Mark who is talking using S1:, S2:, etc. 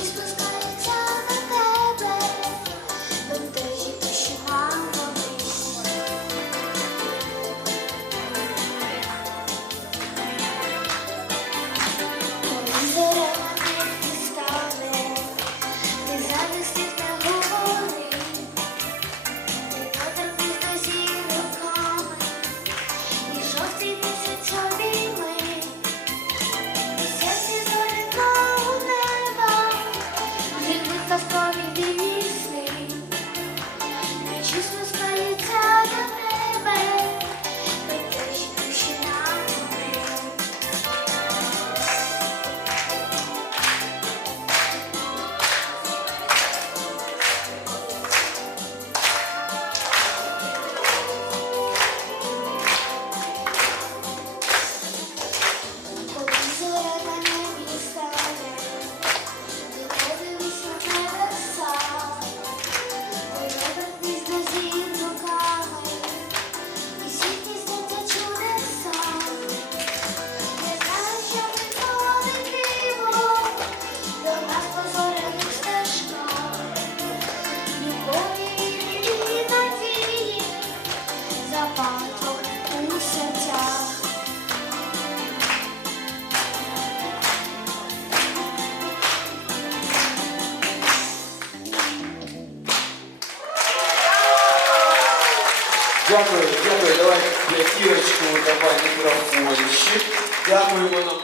S1: She's Дякую, дякую. Давай п'ятірочку давай мікрофончик. Дякуємо нам